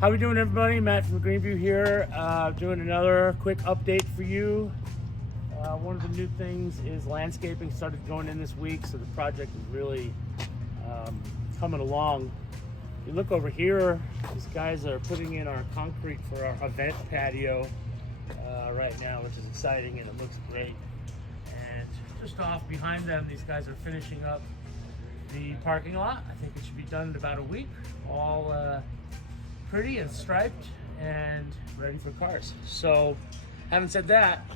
How we doing, everybody? Matt from Greenview here, doing another quick update for you. One of the new things is landscaping started going in this week, so the project is really coming along. You look over here, these guys are putting in our concrete for our event patio right now, which is exciting and it looks great. And just off behind them, these guys are finishing up the parking lot. I think it should be done in about a week, all pretty and striped and ready for cars. So, having said that,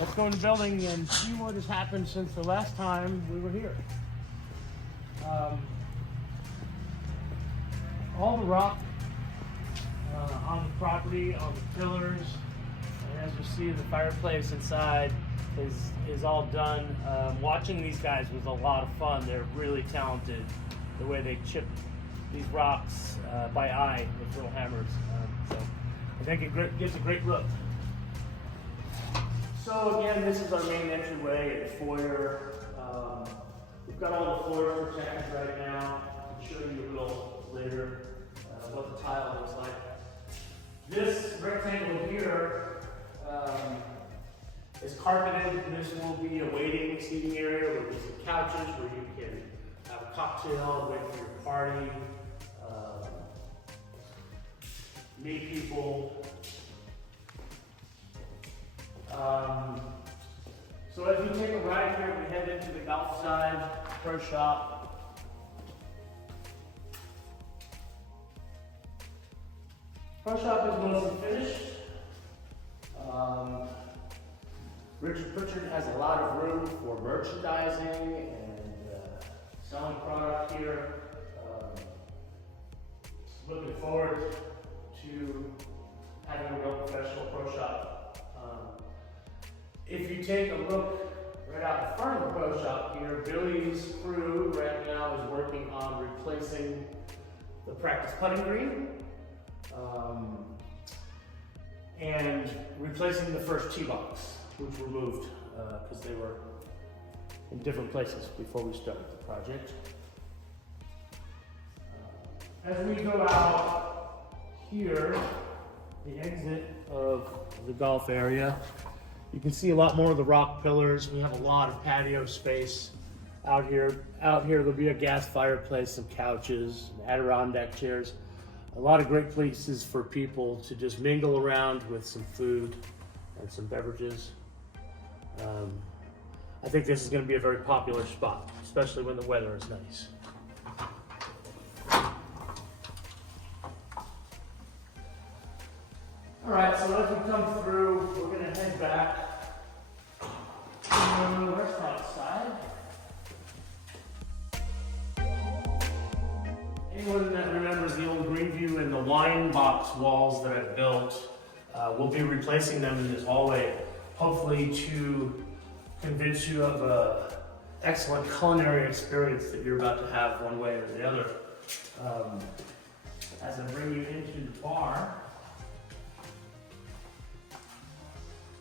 let's go in the building and see what has happened since the last time we were here. All the rock on the property, on the pillars, and as you see, the fireplace inside is all done. Watching these guys was a lot of fun. They're really talented. The way they chip these rocks by eye with little hammers. So I think it gives a great look. So again, this is our main entryway and foyer. We've got all the floors protected right now. I'll show you a little later what the tile looks like. This rectangle here is carpeted. This will be a waiting seating area where there's some couches where you can have a cocktail, wait for your party, meet people. So as we take a ride here, we head into the golf side, pro shop. Pro shop is mostly finished. Richard Pritchard has a lot of room for merchandising and selling product here. Looking forward to having a real professional pro shop. If you take a look right out in front of the pro shop here, Billy's crew right now is working on replacing the practice putting green and replacing the first tee box, which were moved because they were in different places before we started the project. As we go out here, the exit of the golf area, you can see a lot more of the rock pillars. We have a lot of patio space out here. Out here, there'll be a gas fireplace, some couches, Adirondack chairs. A lot of great places for people to just mingle around with some food and some beverages. I think this is going to be a very popular spot, especially when the weather is nice. All right, so as we come through, we're going to head back to the restaurant side. Anyone that remembers the old Greenview and the wine box walls that I've built, we'll be replacing them in this hallway, hopefully to convince you of an excellent culinary experience that you're about to have one way or the other. As I bring you into the bar,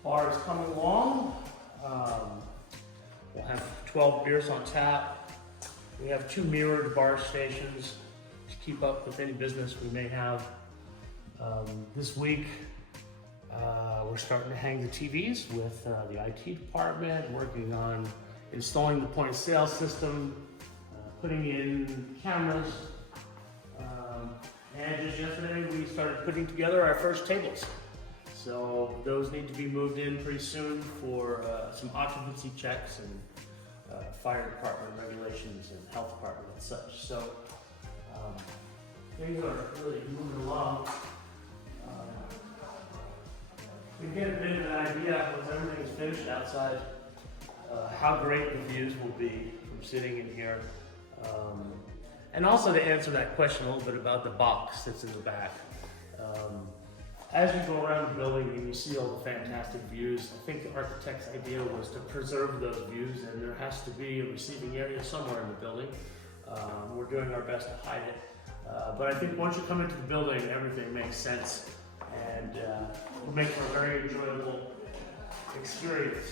bar is coming along. We'll have 12 beers on tap. We have 2 mirrored bar stations to keep up with any business we may have. This week, we're starting to hang the TVs with the IT department, working on installing the point of sale system, putting in cameras. And just yesterday, we started putting together our first tables. So those need to be moved in pretty soon for some occupancy checks and fire department regulations and health department and such. So things are really moving along. We get a bit of an idea once everything is finished outside how great the views will be from sitting in here. And also to answer that question a little bit about the box that's in the back. As you go around the building and you see all the fantastic views, I think the architect's idea was to preserve those views, and there has to be a receiving area somewhere in the building. We're doing our best to hide it. But I think once you come into the building, everything makes sense, and will make for a very enjoyable experience.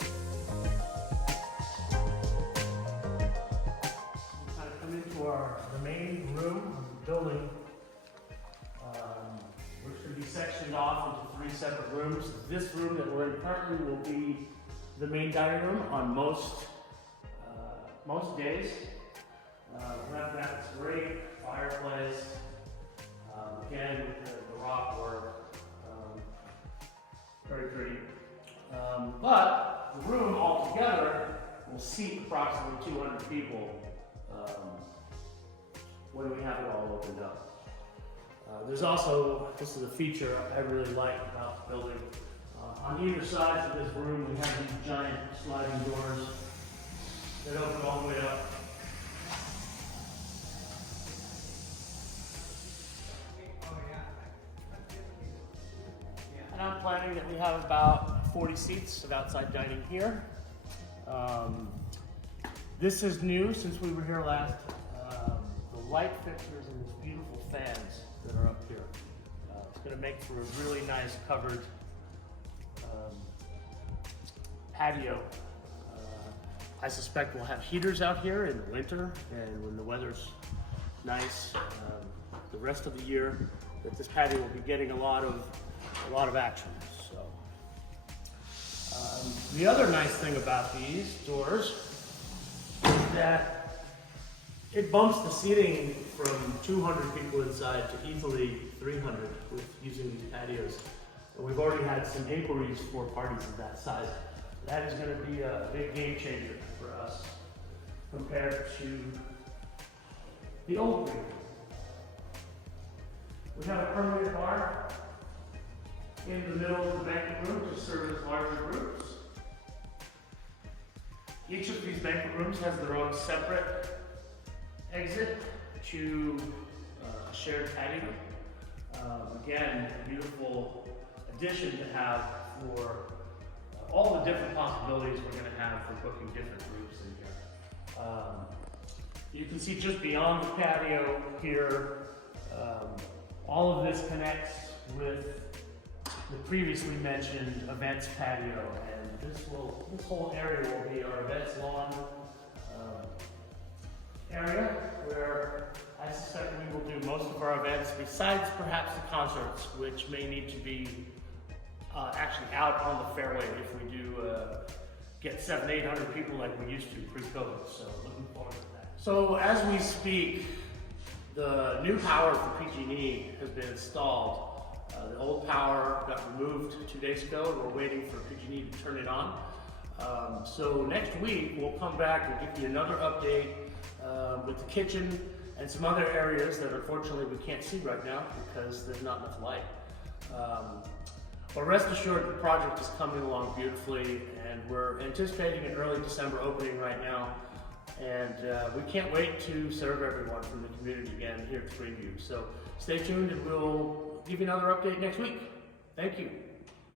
We kind of come into the main room of the building. sectioned off into 3 separate rooms. This room that we're in currently will be the main dining room on most days. We have got this great fireplace. Again, with the rock work, very pretty. But the room altogether will seat approximately 200 people when we have it all opened up. There's also, this is a feature I really like about the building. On either side of this room, we have these giant sliding doors that open all the way up. And I'm planning that we have about 40 seats of outside dining here. This is new since we were here last. The light fixtures and these beautiful fans that are up here. It's going to make for a really nice covered patio. I suspect we'll have heaters out here in the winter and when the weather's nice. The rest of the year, that this patio will be getting a lot of action. So, the other nice thing about these doors is that it bumps the seating from 200 people inside to easily 300 with using these patios. And we've already had some inquiries for parties of that size. That is going to be a big game changer for us compared to the old Greenview. We have a permanent bar in the middle of the banquet room to serve as larger groups. Each of these banquet rooms has their own separate exit to a shared patio. Again, a beautiful addition to have for all the different possibilities we're going to have for booking different groups in here. You can see just beyond the patio here, all of this connects with the previously mentioned events patio, and this whole area will be our events lawn area where I suspect we will do most of our events, besides perhaps the concerts, which may need to be actually out on the fairway if we do get 700-800 people like we used to pre-COVID. So looking forward to that. So as we speak, the new power for PG&E has been installed. The old power got removed 2 days ago, and we're waiting for PG&E to turn it on. So next week we'll come back and give you another update with the kitchen and some other areas that unfortunately we can't see right now because there's not enough light. But rest assured, the project is coming along beautifully, and we're anticipating an early December opening right now. And we can't wait to serve everyone from the community again here at Greenview. So stay tuned, and we'll give you another update next week. Thank you.